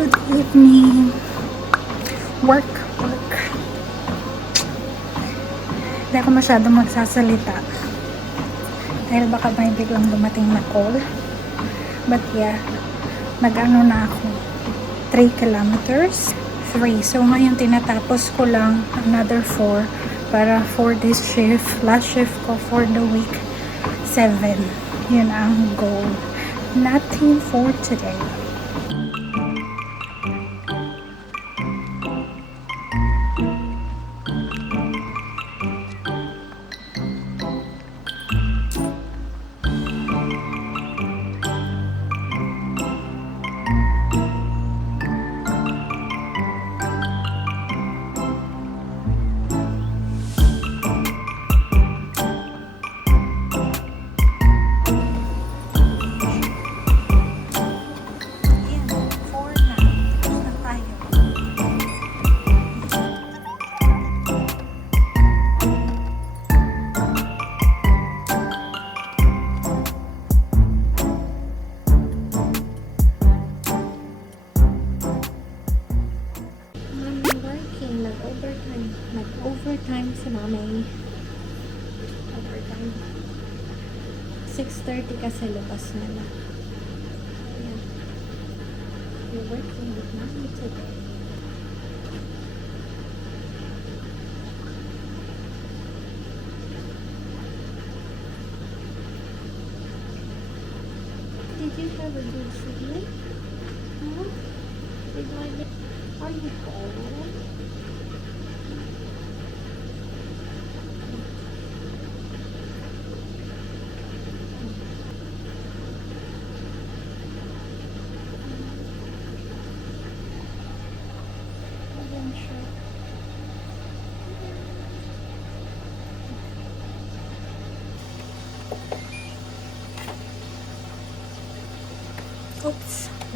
Good evening. Work, work. Hindi ako masyado magsasalita. Dahil baka may biglang dumating na call. But yeah, nag-ano na ako. 3 kilometers. 3. So ngayon tinatapos ko lang another 4 para for this shift. Last shift ko for the week 7. Yun ang goal. Nothing for today. Working, nag-overtime. Nag-overtime si mami. Overtime. 6.30 kasi labas nila. Ayan. You're working with mommy today. Did you have a good sleep? Huh? Did my Are you cold?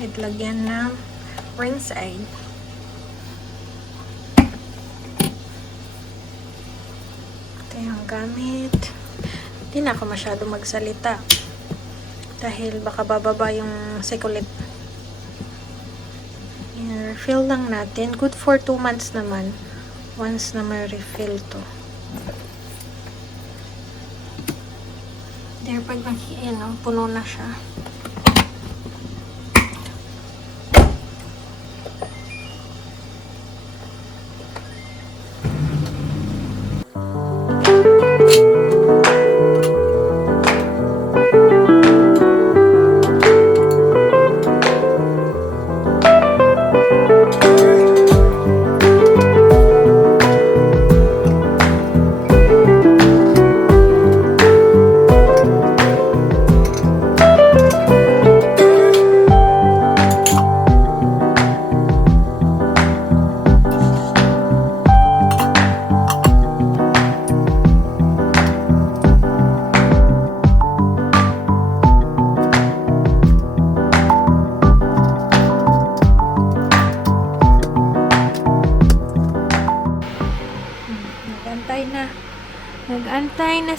Oops, naglagyan ng rinse aid. Ito yung gamit. Hindi na ako masyado magsalita. Dahil baka bababa yung sekulit. Yan, refill lang natin. Good for 2 months naman. Once na may refill to. There, pag naki, yan, oh, puno na siya.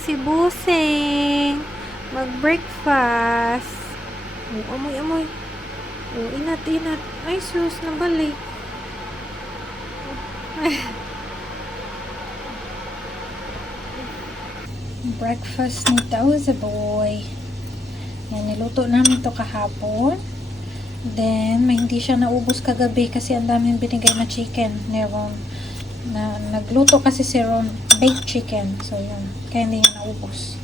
Si Busing. Mag-breakfast. Oh, amoy, amoy. Oh, inat, inat. Ay, sus, nabalik. Breakfast ni Tauza Boy. Yan, niluto namin to kahapon. Then, may hindi siya naubos kagabi kasi ang daming binigay na chicken ni Ron. Na, nagluto kasi si Ron baked chicken. So, yun. Kaya hindi niya naubos.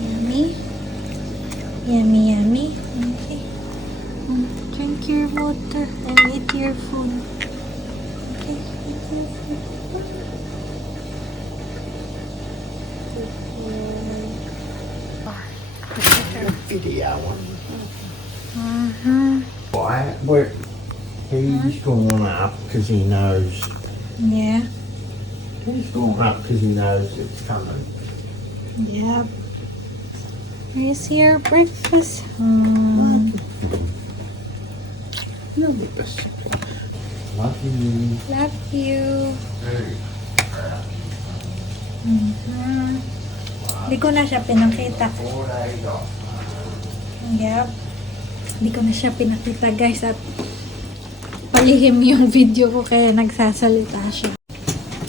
Yummy. Yummy, yummy. Okay. Mm, Drink your water and eat your food. Okay, eat your food. Video Uh-huh. why where he's going up because he knows Yeah. he's going up because he knows it's coming. Yep. Is your breakfast? Hmm. You'll. Love you. Love you. Mhm. Hindi ko na siya pinakita. Four days off. Yep. Di ko na siya pinakita guys at palihim yung video ko kaya nagsasalita siya.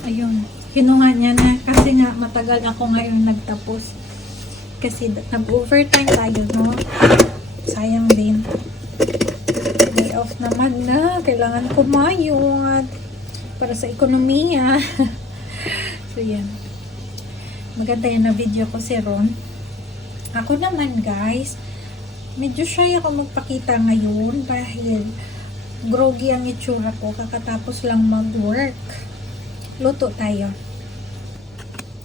Ayun. Kinuha niya na kasi nga matagal ako ngayon nagtapos. Kasi nag-overtime tayo, no? Sayang din. Day off naman na. Kailangan kumayod. Para sa ekonomiya. so, yan. Maganda yan na video ko si Ron. Ako naman, guys, medyo shy ako magpakita ngayon dahil groggy ang itsura ko kakatapos lang mag-work. Luto tayo.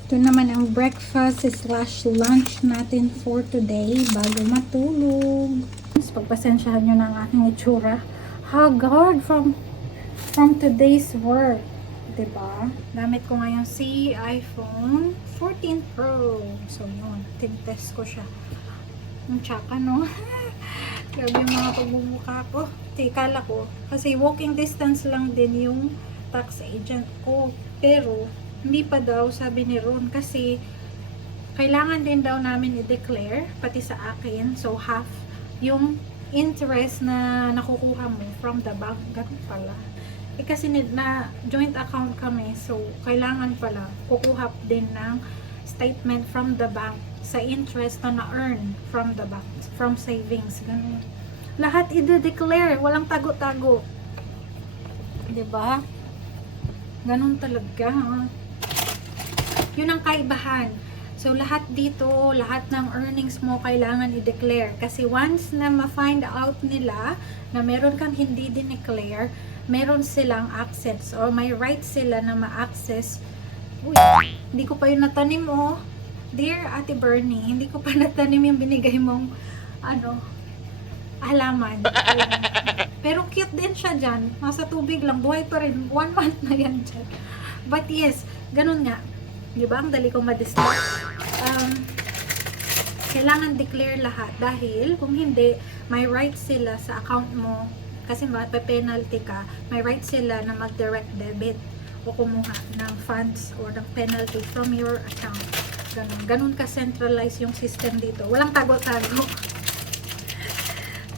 Ito naman ang breakfast slash lunch natin for today bago matulog. Pagpasensyahan nyo na ang aking itsura. Haggard from from today's work. 'Di ba? Gamit ko ngayon si iPhone 14 Pro. So yun, tinitest ko siya. Ang tsaka no. Grabe yung mga pagbubuka ko. Tikala ko. Kasi walking distance lang din yung tax agent ko. Pero, hindi pa daw, sabi ni Ron, kasi kailangan din daw namin i-declare, pati sa akin. So, half yung interest na nakukuha mo from the bank. Ganun pala. Eh kasi na joint account kami, so kailangan pala kukuha din ng statement from the bank sa interest na na-earn from the bank, from savings. Ganun. Lahat i-declare, walang tago-tago. 'Di ba? Ganun talaga. Yun ang kaibahan. So, lahat dito, lahat ng earnings mo kailangan i-declare. Kasi once na ma-find out nila na meron kang hindi din-declare, meron silang access or may right sila na ma-access. Uy, hindi ko pa yun natanim oh. Dear Ate Bernie, hindi ko pa natanim yung binigay mong ano, halaman. Pero cute din siya dyan. Nasa tubig lang. Buhay pa rin. One month na yan dyan. But yes, ganun nga. Di ba? Ang dali kong ma-distract. Um, kailangan declare lahat. Dahil, kung hindi, may right sila sa account mo. Kasi penalty ka. May right sila na mag-direct debit o kumuha ng funds or ng penalty from your account. Ganun. Ganun ka-centralize yung system dito. Walang tago-tago.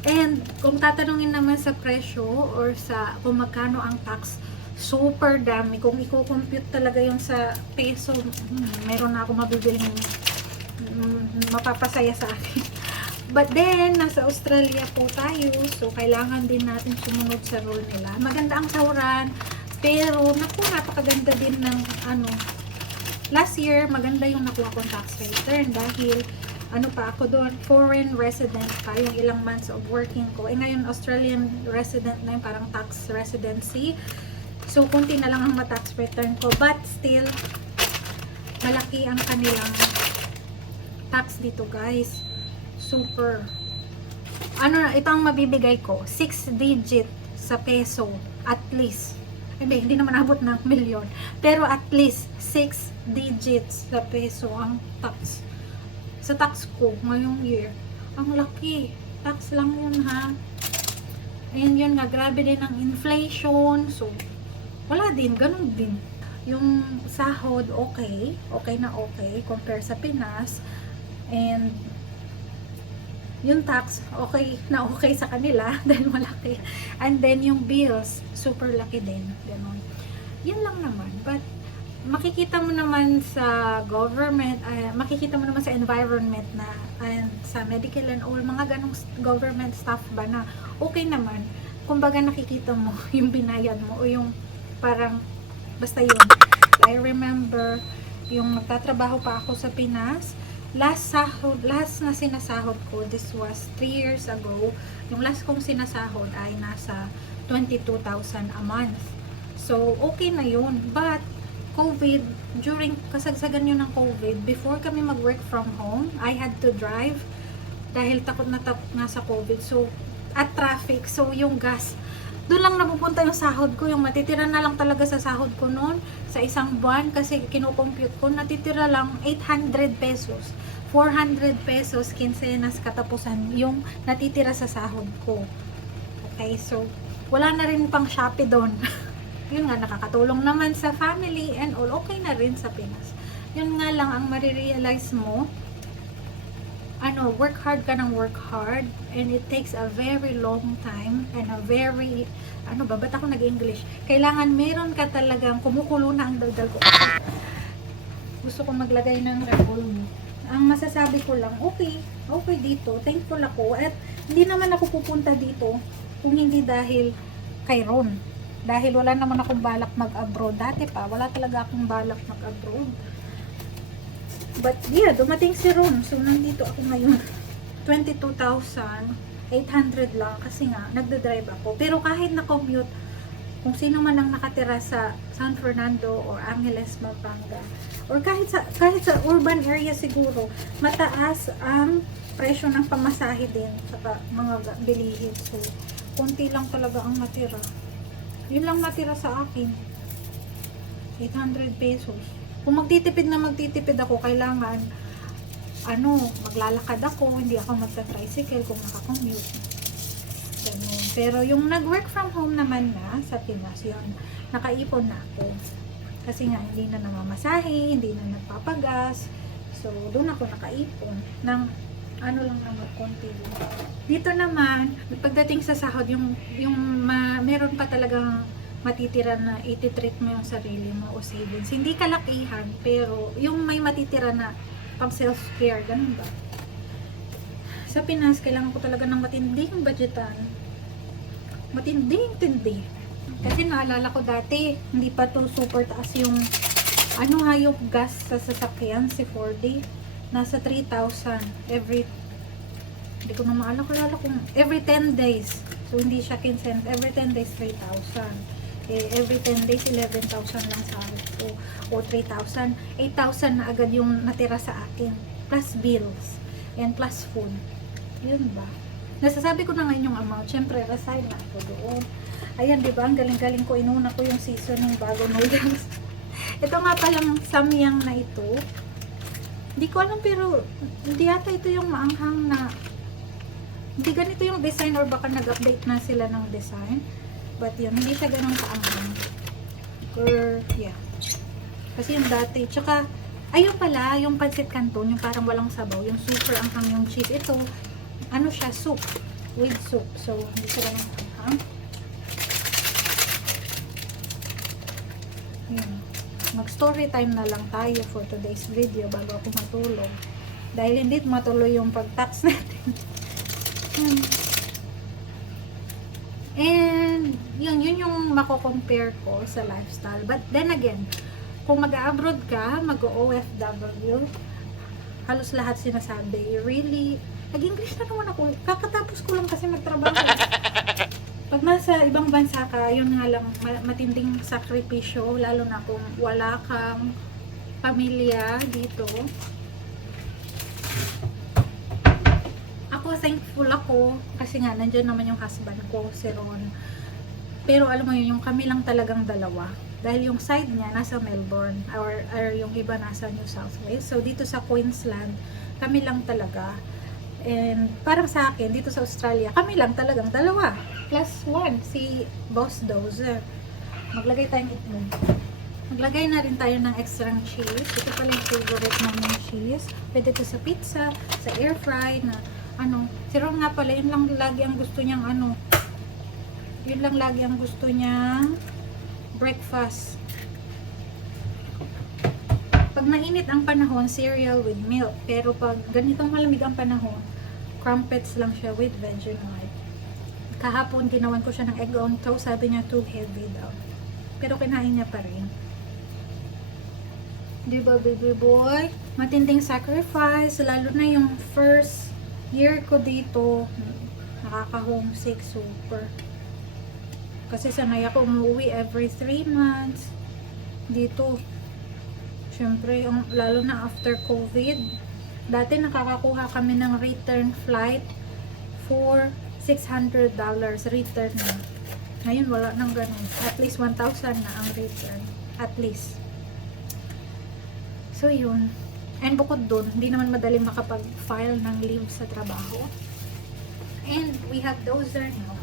And kung tatanungin naman sa presyo or sa kung magkano ang tax, super dami. Kung i-compute talaga yung sa peso, hmm, meron na ako mabibiling hmm, mapapasaya sa akin. But then, nasa Australia po tayo, so kailangan din natin sumunod sa rule nila. Maganda ang sahuran, pero naku, napakaganda din ng ano, last year, maganda yung nakuha kong tax return dahil ano pa ako doon, foreign resident pa yung ilang months of working ko. Eh ngayon, Australian resident na yung parang tax residency. So, kunti na lang ang ma-tax return ko. But still, malaki ang kanilang tax dito, guys. Super. Ano na, ito ang mabibigay ko. 6 digit sa peso. At least. Hindi, hindi naman abot ng milyon. Pero at least 6 digits sa peso ang tax sa tax ko ngayong year. Ang laki. Tax lang yun ha. Ayan yun nga, grabe din ang inflation. So, wala din, ganun din. Yung sahod, okay. Okay na okay compare sa Pinas. And, yung tax, okay na okay sa kanila dahil malaki. And then, yung bills, super laki din. Ganun. Yan lang naman. But, makikita mo naman sa government, ah, makikita mo naman sa environment na and sa medical and all, mga ganong government staff ba na okay naman. Kumbaga nakikita mo yung binayad mo o yung parang basta yun. I remember yung nagtatrabaho pa ako sa Pinas, last sahod, last na sinasahod ko, this was 3 years ago, yung last kong sinasahod ay nasa 22,000 a month. So, okay na yun. But, COVID, during kasagsagan yun ng COVID, before kami mag-work from home, I had to drive dahil takot na takot nga sa COVID. So, at traffic, so yung gas, doon lang napupunta yung sahod ko, yung matitira na lang talaga sa sahod ko noon sa isang buwan kasi kinukompute ko, natitira lang 800 pesos. 400 pesos kinsenas katapusan yung natitira sa sahod ko. Okay, so wala na rin pang Shopee doon. yun nga, nakakatulong naman sa family and all, okay na rin sa Pinas. Yun nga lang, ang marirealize mo, ano, work hard ka ng work hard and it takes a very long time and a very ano ba, ba't ako nag-English? Kailangan meron ka talagang kumukulo na ang daldal ko. Gusto ko maglagay ng Me. Ang masasabi ko lang, okay, okay dito. Thankful ako. At hindi naman ako pupunta dito kung hindi dahil kay Ron. Dahil wala naman akong balak mag-abroad. Dati pa, wala talaga akong balak mag-abroad. But yeah, dumating si Ron. So, nandito ako ngayon. 22,800 lang kasi nga, nagda-drive ako. Pero kahit na-commute, kung sino man ang nakatira sa San Fernando or Angeles, Pampanga, or kahit sa, kahit sa urban area siguro, mataas ang presyo ng pamasahe din sa mga ga- bilihin. So, konti lang talaga ang matira. Yun lang matira sa akin. 800 pesos. Kung magtitipid na magtitipid ako, kailangan ano, maglalakad ako, hindi ako magta-tricycle kung nakakommute. Ganun. Pero yung nag-work from home naman na sa Pinas, yun, nakaipon na ako. Kasi nga, hindi na namamasahe, hindi na nagpapagas. So, doon ako nakaipon ng ano lang naman, konti. Dito naman, pagdating sa sahod, yung, yung ma, meron pa talagang matitira na ititreat mo yung sarili mo o savings. Hindi kalakihan, pero yung may matitira na pang self-care, ganun ba? Sa Pinas, kailangan ko talaga ng matinding budgetan. Matinding tindi. Kasi naalala ko dati, hindi pa to super taas yung ano ha yung gas sa sasakyan, si 4D. Nasa 3,000 every hindi ko na maalala kung every 10 days. So, hindi siya kinsent. Every 10 days, 3,000 eh, every 10 days, 11,000 lang sa akin. So, o 3,000, 8,000 na agad yung natira sa akin. Plus bills. And plus food. Yun ba? Nasasabi ko na ngayon yung amount. Siyempre, resign na ako doon. Ayan, di ba? Ang galing-galing ko. Inuna ko yung seasoning bago noodles. ito nga palang samyang na ito. Hindi ko alam pero hindi yata ito yung maanghang na hindi ganito yung design or baka nag-update na sila ng design. But yun, hindi siya ganun kaanghang. Or, yeah. Kasi yung dati, tsaka, ayun pala, yung pancit canton, yung parang walang sabaw, yung super anghang yung cheese. Ito, ano siya, soup. With soup. So, hindi siya ganun kaanghang. Yun. Mag-story time na lang tayo for today's video bago ako matulog. Dahil hindi matuloy yung pag-tax natin. Hmm. And, yun, yun yung mako-compare ko sa lifestyle. But then again, kung mag-abroad ka, mag-OFW, halos lahat sinasabi, really, nag-English na naman ako. Kakatapos ko lang kasi magtrabaho. Pag nasa ibang bansa ka, yun nga lang, ma- matinding sakripisyo, lalo na kung wala kang pamilya dito. Ako, thankful ako, kasi nga, nandyan naman yung husband ko, si Ron. Pero alam mo yun, yung kami lang talagang dalawa. Dahil yung side niya nasa Melbourne or, or yung iba nasa New South Wales. So dito sa Queensland, kami lang talaga. And parang sa akin, dito sa Australia, kami lang talagang dalawa. Plus one, si Boss Dozer. Maglagay tayong itlog. Maglagay na rin tayo ng extra cheese. Ito pala yung favorite namin cheese. Pwede ito sa pizza, sa air fry, na ano. Si Ron nga pala, yun lang lagi ang gusto niyang ano. Yun lang lagi ang gusto niyang breakfast. Pag mainit ang panahon, cereal with milk. Pero pag ganitong malamig ang panahon, crumpets lang siya with Vegemite. Kahapon, ginawan ko siya ng egg on toast. Sabi niya, too heavy daw. Pero kinain niya pa rin. Di ba, baby boy? Matinding sacrifice. Lalo na yung first year ko dito. Nakaka-homesick super. Kasi sanay ako umuwi every 3 months. Dito, syempre, yung, lalo na after COVID, dati nakakakuha kami ng return flight for $600 return na. Ngayon, wala nang ganun. At least 1,000 na ang return. At least. So, yun. And bukod dun, hindi naman madali makapag-file ng leave sa trabaho. And we have Dozer now.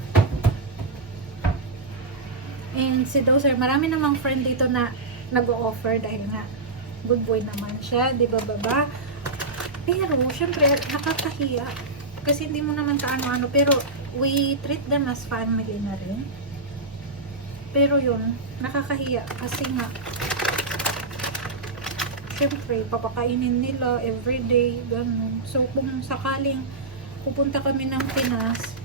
And si Dozer, marami namang friend dito na nag-o-offer dahil nga good boy naman siya, di ba baba? Pero, syempre, nakakahiya. Kasi hindi mo naman kaano-ano. Pero, we treat them as family na rin. Pero yun, nakakahiya. Kasi nga, syempre, papakainin nila everyday, ganun. So, kung sakaling pupunta kami ng Pinas,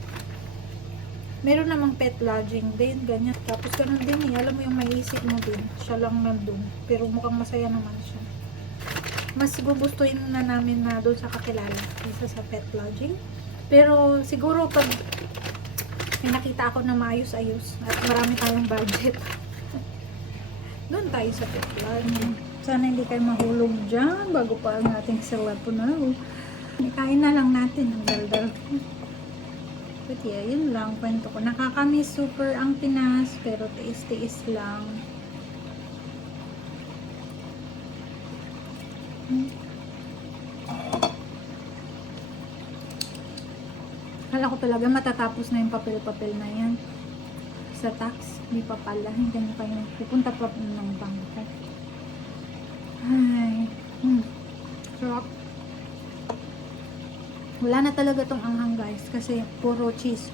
meron namang pet lodging din, ganyan. Tapos ganun din eh, alam mo yung maisip mo din, siya lang nandun. Pero mukhang masaya naman siya. Mas gugustuhin na namin na doon sa kakilala kaysa sa pet lodging. Pero siguro pag may nakita ako na maayos-ayos at marami tayong budget, doon tayo sa pet lodging. Sana hindi kayo mahulog dyan bago pa ang ating cellphone. Kain na lang natin ang daldal ko. But yeah, yun lang kwento ko. Nakakamiss super ang Pinas, pero tiis-tiis lang. Hmm. Kala ko talaga matatapos na yung papel-papel na yan. Sa tax, hindi pa pala. Hindi mo kayo pupunta pa ng bangko. Ay, hmm. Sarap. Wala na talaga tong anghang guys kasi puro cheese.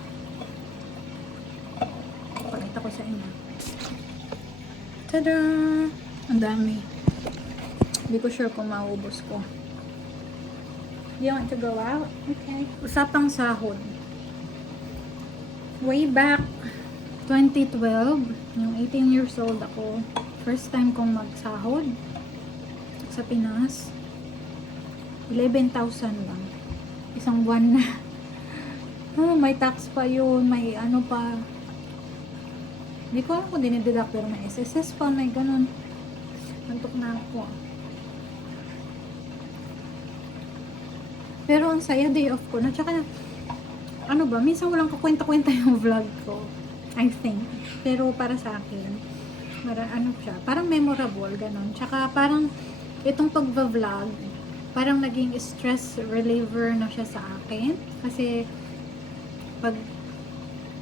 Pakita ko sa inyo. Tada! Ang dami. Hindi ko sure kung maubos ko. You want to go out? Okay. Usapang sahod. Way back 2012, yung 18 years old ako, first time kong magsahod sa Pinas. 11,000 lang isang buwan na. Oh, may tax pa yun, may ano pa. Hindi ko alam kung dinideduct pero may SSS pa, may ganun. Antok na ako. Pero ang saya day off ko na. Tsaka, ano ba, minsan walang kakwenta-kwenta yung vlog ko. I think. Pero para sa akin, mara, ano siya, parang memorable, ganun. Tsaka parang itong pagva-vlog, parang naging stress reliever na siya sa akin. Kasi, pag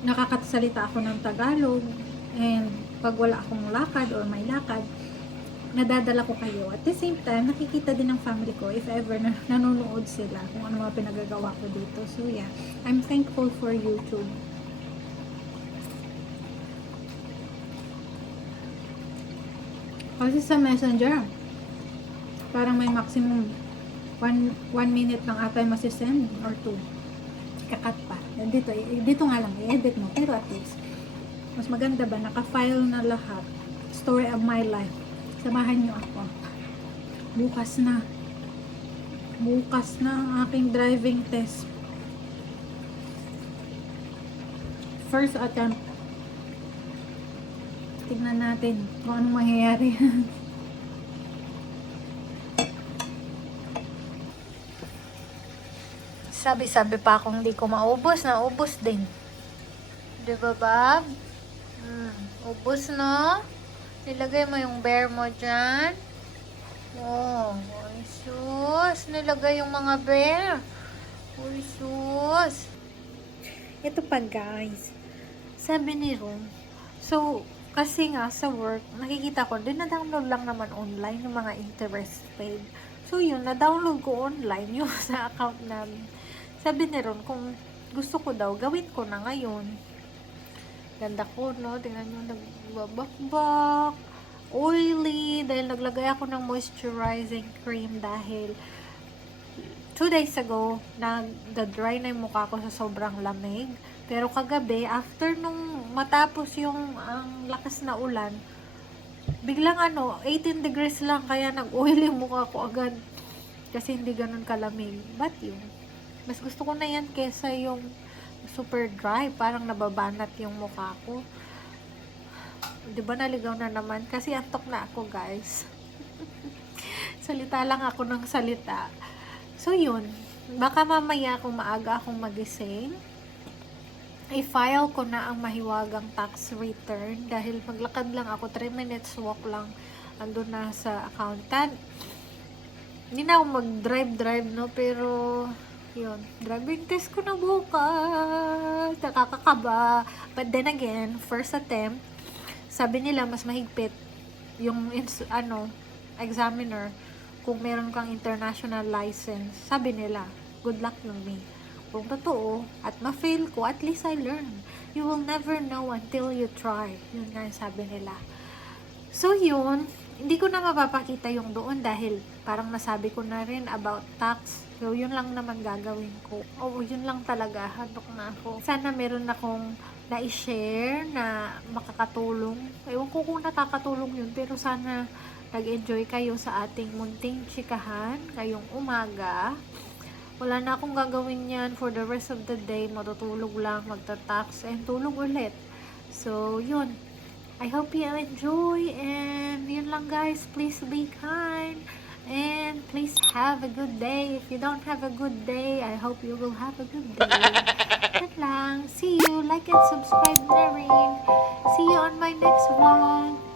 nakakasalita ako ng Tagalog, and pag wala akong lakad or may lakad, nadadala ko kayo. At the same time, nakikita din ng family ko if ever na nanonood sila kung ano mga pinagagawa ko dito. So yeah, I'm thankful for YouTube. Kasi sa messenger, parang may maximum one, one minute lang ata masisend or two. Kakat pa. Dito, dito nga lang, i-edit mo. Pero at least, mas maganda ba, naka-file na lahat. Story of my life. Samahan nyo ako. Bukas na. Bukas na ang aking driving test. First attempt. Tignan natin kung anong mangyayari. Sabi-sabi pa akong hindi ko maubos, naubos din. Di ba, Bob? Hmm, ubos, no? Nilagay mo yung bear mo dyan. Oh, ay sus. Nilagay yung mga bear. Uy, sus. Ito pa, guys. Sabi ni Ron, so, kasi nga sa work, nakikita ko, din na-download lang naman online yung mga interest paid. So, yun, na-download ko online yung sa account namin. Sabi ni Ron, kung gusto ko daw, gawin ko na ngayon. Ganda ko, no? Tingnan nyo, nagbabakbak. Oily. Dahil naglagay ako ng moisturizing cream dahil two days ago, nag-dry na yung mukha ko sa sobrang lamig. Pero kagabi, after nung matapos yung ang lakas na ulan, biglang ano, 18 degrees lang, kaya nag-oil yung mukha ko agad. Kasi hindi ganun kalamig. But yun, mas gusto ko na yan kesa yung super dry. Parang nababanat yung mukha ko. Di ba naligaw na naman? Kasi antok na ako, guys. salita lang ako ng salita. So, yun. Baka mamaya kung maaga akong magising, i-file ko na ang mahiwagang tax return dahil maglakad lang ako, 3 minutes walk lang andun na sa accountant. Hindi na ako mag-drive-drive, no? Pero, yun, driving test ko na bukas. Nakakakaba. But then again, first attempt, sabi nila mas mahigpit yung ano, examiner. kung meron kang international license, sabi nila, good luck to me. Kung totoo, at ma-fail ko, at least I learn. You will never know until you try. Yun nga yung sabi nila. So yun, hindi ko na mapapakita yung doon dahil parang nasabi ko na rin about tax. So yun lang naman gagawin ko. Oo, yun lang talaga. Handok na ako. Sana meron akong na-share na makakatulong. Ewan ko kung nakakatulong yun, pero sana nag-enjoy kayo sa ating munting chikahan ngayong umaga. Wala na akong gagawin yan for the rest of the day. Matutulog lang, magta-tax, and tulog ulit. So, yun. I hope you enjoy and yun lang guys, please be kind And please have a good day. If you don't have a good day, I hope you will have a good day. That lang. See you. Like and subscribe na. See you on my next vlog.